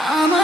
I'm a